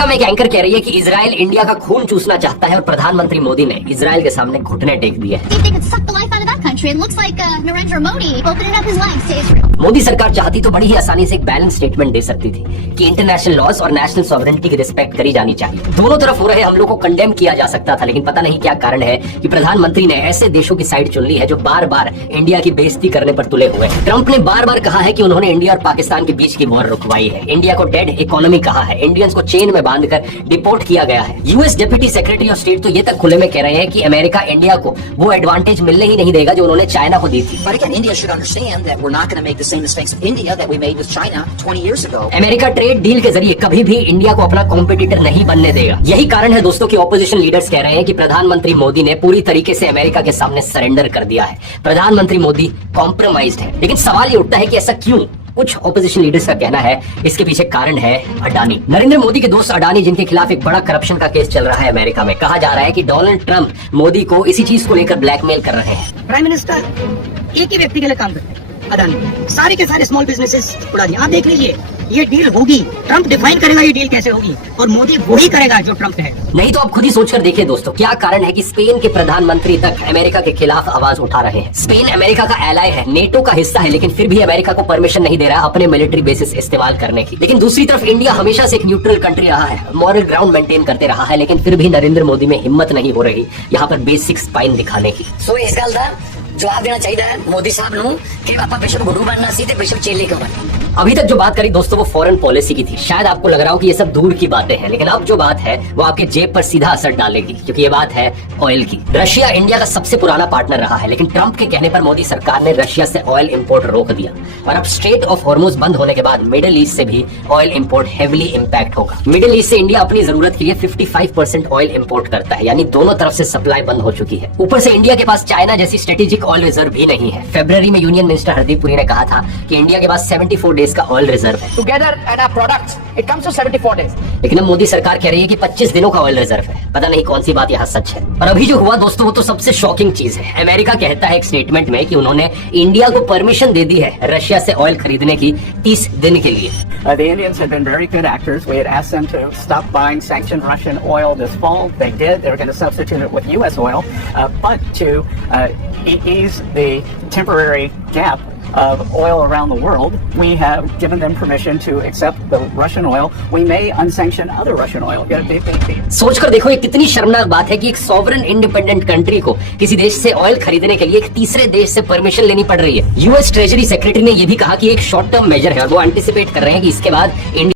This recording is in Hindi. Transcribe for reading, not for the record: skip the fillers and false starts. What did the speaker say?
अमेरिका में एक एंकर कह रही है कि इजराइल इंडिया का खून चूसना चाहता है और प्रधानमंत्री मोदी ने इजराइल के सामने घुटने टेक दिए हैं। मोदी सरकार चाहती तो बड़ी ही आसानी से एक बैलेंस स्टेटमेंट दे सकती थी कि इंटरनेशनल लॉज और नेशनल सॉवरेनिटी की रिस्पेक्ट करी जानी चाहिए। दोनों तरफ हो रहे हमलों को कंडेम किया जा सकता था, लेकिन पता नहीं क्या कारण है कि प्रधानमंत्री ने ऐसे देशों की साइड चुन ली है जो बार बार इंडिया की बेइज्जती करने पर तुले हुए हैं। ट्रंप ने बार बार कहा है कि उन्होंने इंडिया और पाकिस्तान के बीच की वॉर रुकवाई है, इंडिया को डेड इकोनॉमी कहा है, इंडियंस को चेन में बांधकर डिपोर्ट किया गया है। US deputy secretary of state तो ये तक खुले में कह रहे हैं कि अमेरिका इंडिया को वो एडवांटेज मिलने ही नहीं देगा जो उन्होंने चाइना को दी थी। अमेरिका ट्रेड डील के जरिए कभी भी इंडिया को अपना कॉम्पिटिटर नहीं बनने देगा। यही कारण है दोस्तों कि ऑपोजिशन लीडर्स कह रहे हैं कि प्रधानमंत्री मोदी ने पूरी तरीके से अमेरिका के सामने सरेंडर कर दिया है, प्रधानमंत्री मोदी कॉम्प्रोमाइज्ड है। लेकिन सवाल ये उठता है कि ऐसा क्यों? कुछ ऑपोजिशन लीडर्स का कहना है इसके पीछे कारण है अडानी। नरेंद्र मोदी के दोस्त अडानी, जिनके खिलाफ एक बड़ा करप्शन का केस चल रहा है अमेरिका में। कहा जा रहा है कि डोनाल्ड ट्रंप मोदी को इसी चीज को लेकर ब्लैकमेल कर रहे हैं। प्राइम मिनिस्टर एक ही व्यक्ति के लिए काम करते हैं, अडानी। सारे के सारे स्मॉल बिजनेसेस उड़ा दिए। आप देख लीजिए, ये डील होगी, ट्रंप डिफाइन करेगा ये डील कैसे होगी, और मोदी वही करेगा जो ट्रंप है। नहीं तो आप खुद ही सोचकर देखिए दोस्तों, क्या कारण है कि स्पेन के प्रधानमंत्री तक अमेरिका के खिलाफ आवाज उठा रहे हैं। स्पेन अमेरिका का एलाय है, नेटो का हिस्सा है, लेकिन फिर भी अमेरिका को परमिशन नहीं दे रहा अपने मिलिट्री बेसिस इस्तेमाल करने की। लेकिन दूसरी तरफ इंडिया हमेशा से एक न्यूट्रल कंट्री रहा है, मॉरल ग्राउंड मेंटेन करते रहा है, लेकिन फिर भी नरेंद्र मोदी में हिम्मत नहीं हो रही यहाँ पर बेसिक स्पाइन दिखाने की। सो इस गल दा जवाब देना चाहिए मोदी साहब नूं कि आपा बेशक गुरु बनना सी ते बेशक चेले क्यों बनना। अभी तक जो बात करी दोस्तों वो फॉरेन पॉलिसी की थी। शायद आपको लग रहा हो कि ये सब दूर की बातें हैं, लेकिन अब जो बात है वो आपके जेब पर सीधा असर डालेगी, क्योंकि ये बात है ऑयल की। रशिया इंडिया का सबसे पुराना पार्टनर रहा है, लेकिन ट्रंप के कहने पर मोदी सरकार ने रशिया से ऑयल इंपोर्ट रोक दिया और अब स्ट्रेट ऑफ हॉर्मुज बंद होने के बाद मिडिल ईस्ट से भी ऑयल इंपोर्ट हेविली इंपैक्ट होगा। मिडिल ईस्ट से इंडिया अपनी जरूरत के लिए 55% ऑयल इंपोर्ट करता है, यानी दोनों तरफ से सप्लाई बंद हो चुकी है। ऊपर से इंडिया के पास चाइना जैसी स्ट्रेटेजिक ऑयल रिजर्व भी नहीं है। फरवरी में यूनियन मिनिस्टर हरदीप पुरी ने कहा था कि इंडिया के पास 74 डेज का ऑयल रिजर्व है। Together and our products, it comes to 74 days. लेकिन अब मोदी सरकार कह रही है कि 25 दिनों का ऑयल रिजर्व है। पता नहीं कौन सी बात यहाँ सच है। और अभी जो हुआ दोस्तों वो तो सबसे शॉकिंग चीज है। अमेरिका कहता है एक स्टेटमेंट में कि उन्होंने इंडिया को परमिशन दे दी है रशिया से ऑयल खरीदने की 30 दिन के लिए। The Indians have been very good actors. We had asked them to stop buying sanctioned Russian oil this fall. They did. They were going to substitute it with U.S. oil, but to ease the temporary gap of oil around the world, we have given them permission to accept the Russian oil. We may unsanction other Russian oil. सोचकर देखो ये कितनी शर्मनाक बात है कि एक सॉवरन इंडिपेंडेंट कंट्री को किसी देश से ऑयल खरीदने के लिए एक तीसरे देश से परमिशन लेनी पड़ रही है। यूएस ट्रेजरी सेक्रेटरी ने यह भी कहा कि एक शॉर्ट टर्म मेजर है और वो एंटिसिपेट कर रहे हैं कि इसके बाद इंडिया